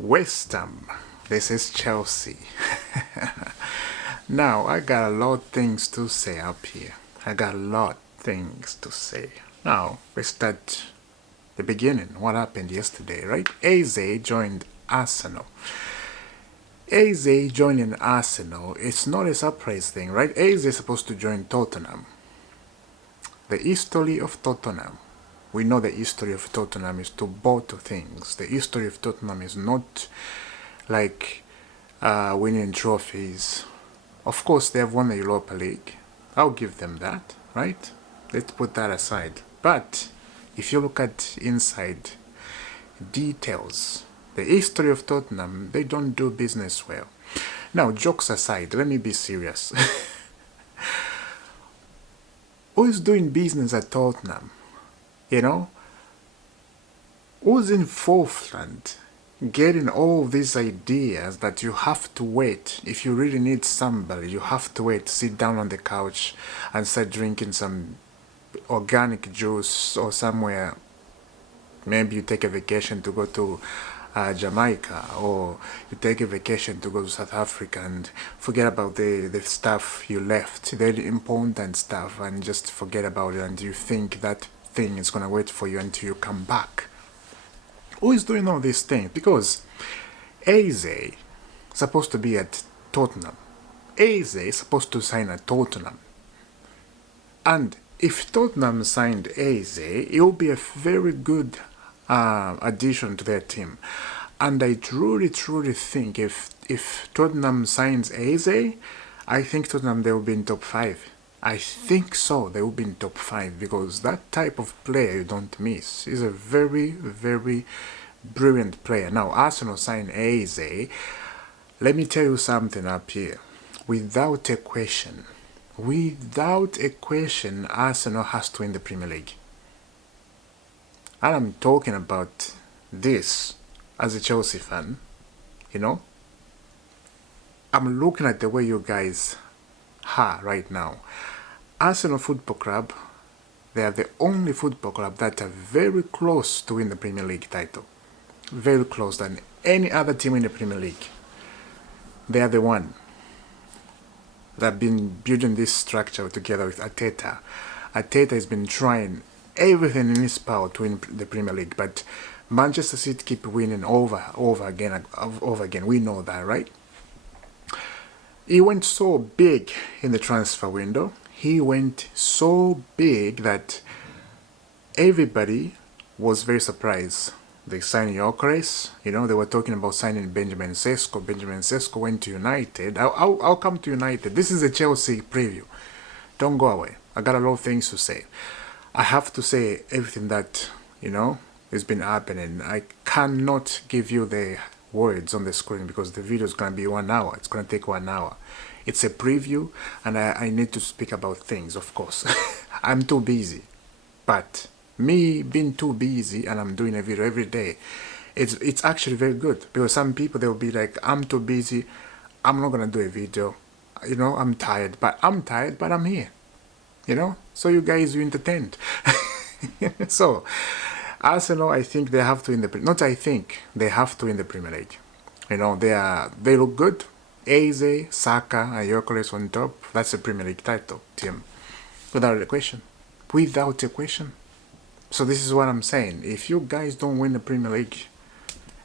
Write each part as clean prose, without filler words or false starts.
West Ham. This is Chelsea. Now, I got a lot of things to say up here. I got a lot of things to say. Now, let's start the beginning. What happened yesterday, right? Eze joined Arsenal. Eze joining Arsenal, it's not a surprise thing, right? Eze is supposed to join Tottenham. The history of Tottenham. We know the history of Tottenham is to both things. The history of Tottenham is not like winning trophies. Of course, they have won the Europa League. I'll give them that, right? Let's put that aside. But if you look at inside details, the history of Tottenham, they don't do business well. Now, jokes aside, let me be serious. Who is doing business at Tottenham? You know? Who's in forefront getting all these ideas that you have to wait? If you really need somebody, you have to wait, sit down on the couch and start drinking some organic juice or somewhere. Maybe you take a vacation to go to Jamaica, or you take a vacation to go to South Africa and forget about the stuff you left, the important stuff, and just forget about it, and you think that thing is going to wait for you until you come back. Who is doing all these things? Because Eze is supposed to be at Tottenham. Eze is supposed to sign at Tottenham. And if Tottenham signed Eze, it will be a very good addition to their team. And I truly think if Tottenham signs Eze, I think Tottenham, they will be in top 5. I think so, they will be in top 5, because that type of player you don't miss. He's a very brilliant player. Now, Arsenal signed Eze. Let me tell you something up here. Without a question, Arsenal has to win the Premier League. And I'm talking about this as a Chelsea fan, you know. I'm looking at the way you guys are right now. Arsenal Football Club, they are the only football club that are very close to win the Premier League title. Very close than any other team in the Premier League. They are the one that have been building this structure together with Arteta. Arteta has been trying everything in his power to win the Premier League, but Manchester City keep winning over again. We know that, right? He went so big in the transfer window. He went so big that everybody was very surprised. They signed Gyökeres. You know, they were talking about signing Benjamin Sesko. Benjamin Sesko went to United. I'll come to United. This is a Chelsea preview. Don't go away. I got a lot of things to say. I have to say everything that, you know, has been happening. I cannot give you the words on the screen because the video is going to be 1 hour. It's going to take 1 hour. It's a preview, and I need to speak about things, of course. I'm too busy. But me being too busy and I'm doing a video every day, it's actually very good, because some people, they'll be like, I'm too busy, I'm not going to do a video. You know, I'm tired, but I'm here. You know, so you guys, you entertained. So, Arsenal, I think they have to win they have to win the Premier League. You know, they look good. Eze, Saka, and Gyökeres on top. That's a Premier League title team, without a question. Without a question. So this is what I'm saying. If you guys don't win the Premier League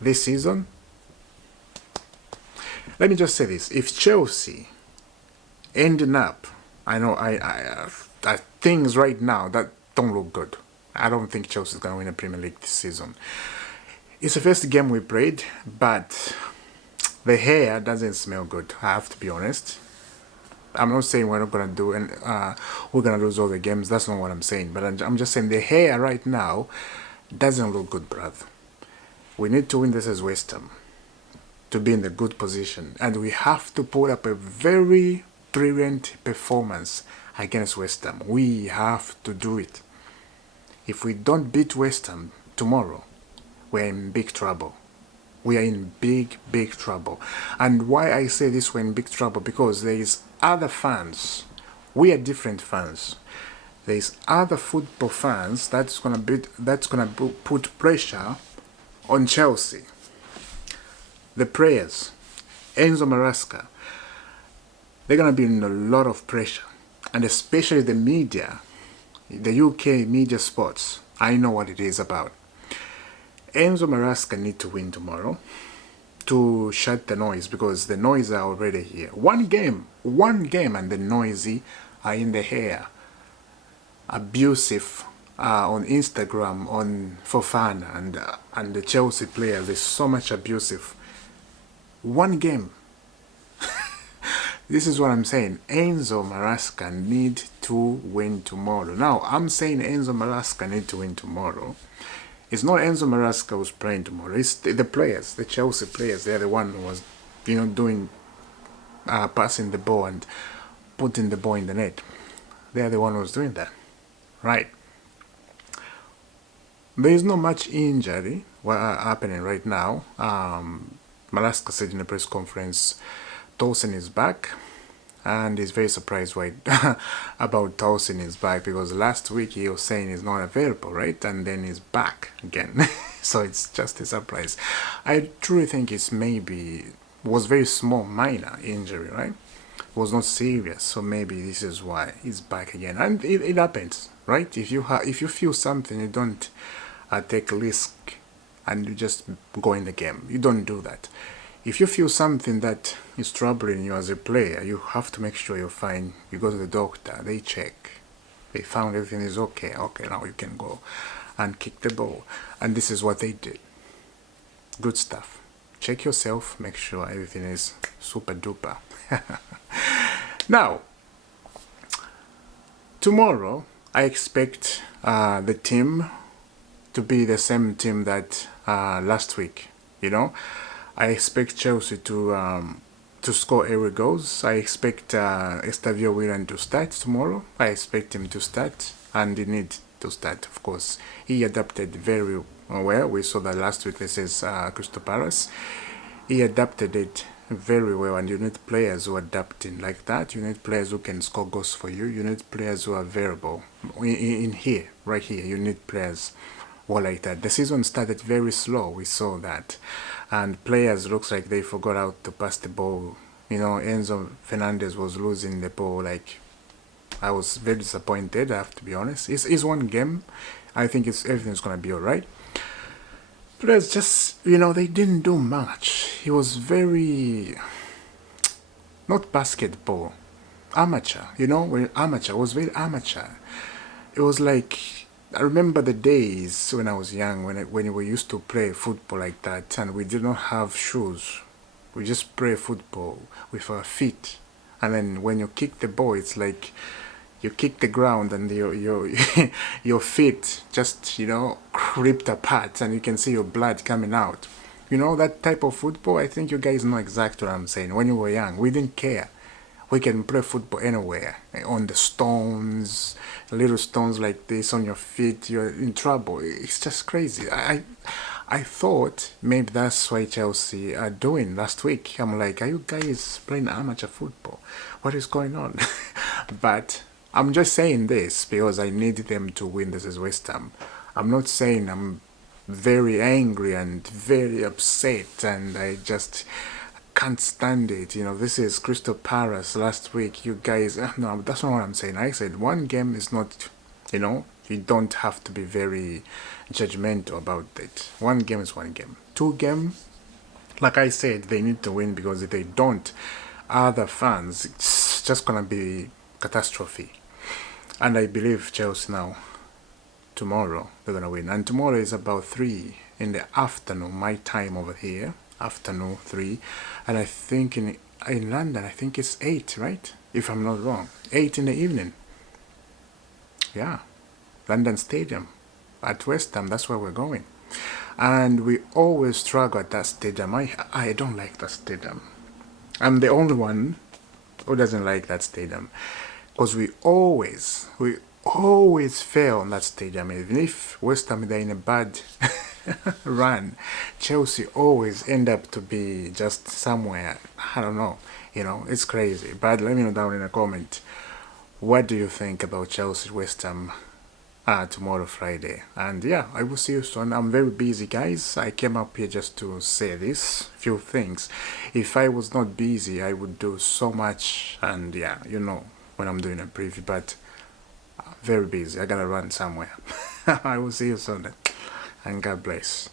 this season, let me just say this: if Chelsea ending up, I know things right now that don't look good. I don't think Chelsea is going to win the Premier League this season. It's the first game we played, but the hair doesn't smell good. I have to be honest. I'm not saying we're not going to do and we're going to lose all the games. That's not what I'm saying. But I'm just saying the hair right now doesn't look good, bruv. We need to win this as West Ham to be in the good position. And we have to put up a very brilliant performance against West Ham. We have to do it. If we don't beat West Ham tomorrow, we're in big trouble. We are in big trouble. And why I say this, we're in big trouble, because there is other fans. We are different fans. There is other football fans that's gonna put pressure on Chelsea. the players, Enzo Maresca, they're going to be in a lot of pressure. And especially the media, the UK media sports. I know what it is about. Enzo Maresca need to win tomorrow to shut the noise, because the noise are already here. One game and the noisy are in the air. Abusive on Instagram, on Fofana and the Chelsea players. There's so much abusive. One game. This is what I'm saying. Enzo Maresca need to win tomorrow. Now, I'm saying Enzo Maresca need to win tomorrow. It's not Enzo Maresca who's playing tomorrow. It's the players, the Chelsea players. They're the one who was, doing, passing the ball and putting the ball in the net. They're the one who's doing that, right? There is not much injury happening right now. Maresca said in a press conference, Towson is back, and he's very surprised about Towson is back, because last week he was saying he's not available, right? And then he's back again. So it's just a surprise. I truly think it's was very small, minor injury, right? It was not serious, so maybe this is why he's back again. And it happens, right? If you feel something, you don't take a risk and you just go in the game. You don't do that. If you feel something that is troubling you as a player, you have to make sure you're fine. You go to the doctor, they check. They found everything is okay. Okay, now you can go and kick the ball. And this is what they did. Good stuff. Check yourself, make sure everything is super duper. Now, tomorrow, I expect the team to be the same team that last week, I expect Chelsea to score every goals. I expect Estavio Willian to start tomorrow. I expect him to start, and he needs to start, of course. He adapted very well. We saw that last week. This is Crystal Palace. He adapted it very well, and you need players who are adapting like that. You need players who can score goals for you. You need players who are variable. In here, right here, you need players who are like that. The season started very slow. We saw that. And players looks like they forgot how to pass the ball. Enzo Fernandez was losing the ball. Like, I was very disappointed, I have to be honest. It's one game. I think everything's going to be all right. Players just, they didn't do much. It was very, not basketball, amateur, amateur. It was very amateur. It was like, I remember the days when I was young, when we used to play football like that, and we did not have shoes. We just play football with our feet, and then when you kick the ball, it's like you kick the ground and your feet just ripped apart, and you can see your blood coming out. That type of football. I think you guys know exactly what I'm saying. When you were young, we didn't care. We can play football anywhere, on the stones, little stones like this on your feet. You're in trouble. It's just crazy. I thought maybe that's why Chelsea are doing last week. I'm like, are you guys playing amateur football? What is going on? But I'm just saying this because I need them to win. This is West Ham. I'm not saying I'm very angry and very upset and I just can't stand it. This is Crystal Palace last week. You guys, no, that's not what I'm saying. I said one game is not, you don't have to be very judgmental about it. One game is one game. Two games, like I said, they need to win, because if they don't, other fans, it's just gonna be catastrophe. And I believe Chelsea now, tomorrow, they're gonna win. And tomorrow is about 3 in the afternoon, my time over here. Afternoon 3, and I think in London, I think it's 8, right? If I'm not wrong, 8 in the evening. Yeah, London Stadium at West Ham. That's where we're going, and we always struggle at that stadium. I don't like that stadium. I'm the only one who doesn't like that stadium, because we always fail on that stadium. Even if West Ham they're in a bad run, Chelsea always end up to be just somewhere. I don't know. It's crazy. But let me know down in a comment. What do you think about Chelsea West Ham tomorrow Friday. And yeah, I will see you soon. I'm very busy, guys. I came up here just to say this few things. If I was not busy, I would do so much. And yeah, you know, when I'm doing a preview, but very busy. I gotta run somewhere. I will see you soon then. And God bless.